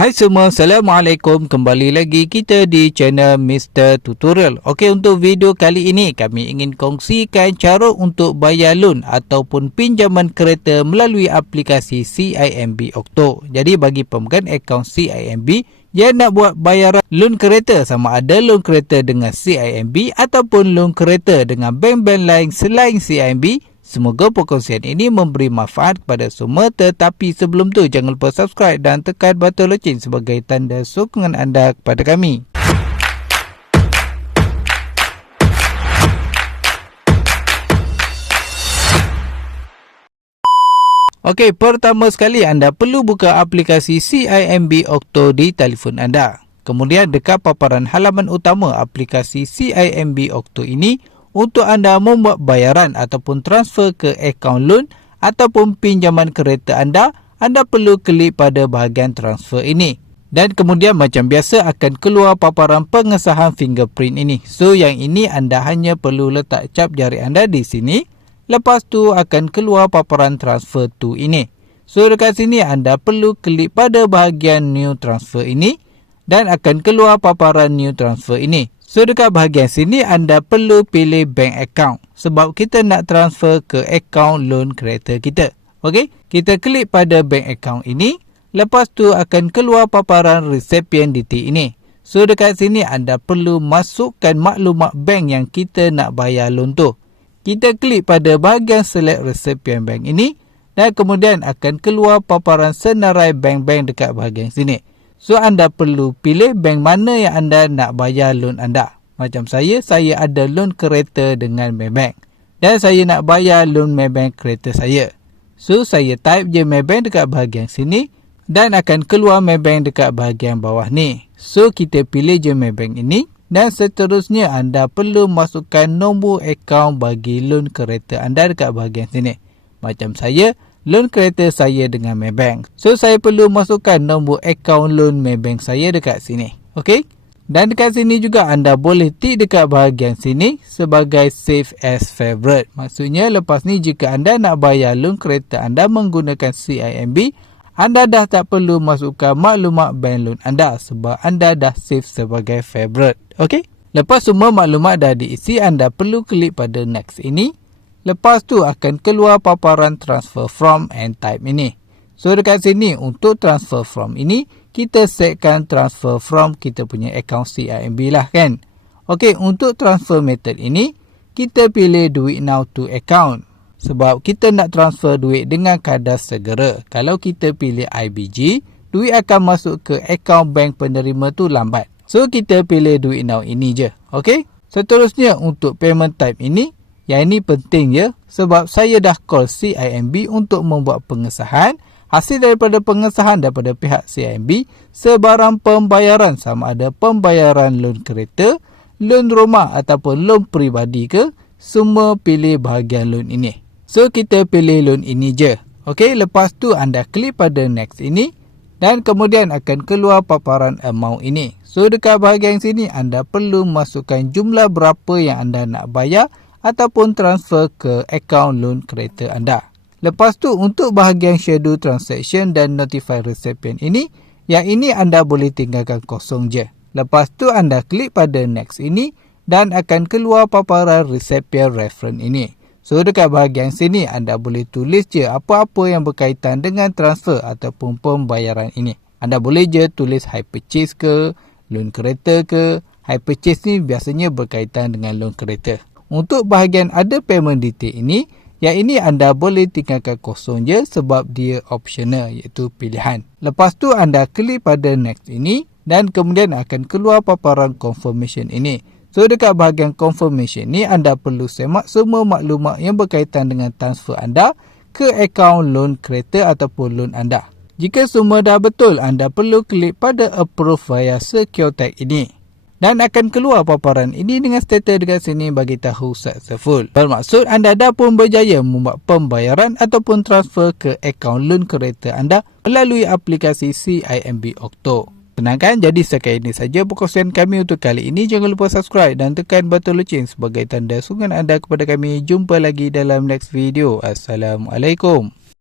Hai semua, Assalamualaikum. Kembali lagi kita di channel Mr. Tutorial. Okey, untuk video kali ini kami ingin kongsikan cara untuk bayar loan ataupun pinjaman kereta melalui aplikasi CIMB Octo. Jadi bagi pemegang akaun CIMB yang nak buat bayaran loan kereta, sama ada loan kereta dengan CIMB ataupun loan kereta dengan bank-bank lain selain CIMB, semoga perkongsian ini memberi manfaat kepada semua. Tetapi sebelum tu, jangan lupa subscribe dan tekan butang loceng sebagai tanda sokongan anda kepada kami. Okey, pertama sekali anda perlu buka aplikasi CIMB Octo di telefon anda. Kemudian dekat paparan halaman utama aplikasi CIMB Octo ini, untuk anda membuat bayaran ataupun transfer ke akaun loan ataupun pinjaman kereta anda perlu klik pada bahagian transfer ini. Dan kemudian macam biasa akan keluar paparan pengesahan fingerprint ini. So yang ini anda hanya perlu letak cap jari anda di sini. Lepas tu akan keluar paparan transfer to ini. So dekat sini anda perlu klik pada bahagian new transfer ini dan akan keluar paparan new transfer ini. So dekat bahagian sini anda perlu pilih bank account sebab kita nak transfer ke akaun loan kereta kita. Okey, kita klik pada bank account ini. Lepas tu akan keluar paparan recipient detail ini. So dekat sini anda perlu masukkan maklumat bank yang kita nak bayar loan tu. Kita klik pada bahagian select recipient bank ini dan kemudian akan keluar paparan senarai bank-bank dekat bahagian sini. So anda perlu pilih bank mana yang anda nak bayar loan anda. Macam saya ada loan kereta dengan Maybank. Dan saya nak bayar loan Maybank kereta saya. So saya type je Maybank dekat bahagian sini dan akan keluar Maybank dekat bahagian bawah ni. So kita pilih je Maybank ini dan seterusnya anda perlu masukkan nombor akaun bagi loan kereta anda dekat bahagian sini. Macam saya, loan kereta saya dengan Maybank. So saya perlu masukkan nombor akaun loan Maybank saya dekat sini. Okey? Dan dekat sini juga anda boleh tik dekat bahagian sini sebagai save as favorite. Maksudnya lepas ni jika anda nak bayar loan kereta anda menggunakan CIMB, anda dah tak perlu masukkan maklumat bank loan anda sebab anda dah save sebagai favorite. Okey? Lepas semua maklumat dah diisi, anda perlu klik pada next ini. Lepas tu akan keluar paparan transfer from and type ini. So dekat sini untuk transfer from ini, kita setkan transfer from kita punya akaun CIMB lah kan. Okey, untuk transfer method ini, kita pilih do it now to account. Sebab kita nak transfer duit dengan kadar segera. Kalau kita pilih IBG, duit akan masuk ke akaun bank penerima tu lambat. So kita pilih do it now ini je. Okey, seterusnya untuk payment type ini, yang ini penting ya, sebab saya dah call CIMB untuk membuat pengesahan. Hasil daripada pengesahan daripada pihak CIMB, sebarang pembayaran sama ada pembayaran loan kereta, loan rumah ataupun loan peribadi ke, semua pilih bahagian loan ini. So kita pilih loan ini je. Okey, lepas tu anda klik pada next ini dan kemudian akan keluar paparan amount ini. So dekat bahagian sini anda perlu masukkan jumlah berapa yang anda nak bayar ataupun transfer ke akaun loan kereta anda. Lepas tu untuk bahagian schedule transaction dan notify recipient ini, yang ini anda boleh tinggalkan kosong je. Lepas tu anda klik pada next ini dan akan keluar paparan recipient reference ini. So dekat bahagian sini anda boleh tulis je apa-apa yang berkaitan dengan transfer ataupun pembayaran ini. Anda boleh je tulis high purchase ke, loan kereta ke. High purchase ni biasanya berkaitan dengan loan kereta. Untuk bahagian ada payment detail ini, yang ini anda boleh tinggalkan kosong je sebab dia optional iaitu pilihan. Lepas tu anda klik pada next ini dan kemudian akan keluar paparan confirmation ini. So dekat bahagian confirmation ni anda perlu semak semua maklumat yang berkaitan dengan transfer anda ke akaun loan kereta ataupun loan anda. Jika semua dah betul, anda perlu klik pada approve via secure tag ini. Dan akan keluar paparan ini dengan status dekat sini bagi tahu successful. Bermaksud anda dah pun berjaya membuat pembayaran ataupun transfer ke akaun loan kereta anda melalui aplikasi CIMB Octo. Senang kan? Jadi sekali ini saja perkongsian kami untuk kali ini. Jangan lupa subscribe dan tekan butang loceng sebagai tanda sokongan anda kepada kami. Jumpa lagi dalam next video. Assalamualaikum.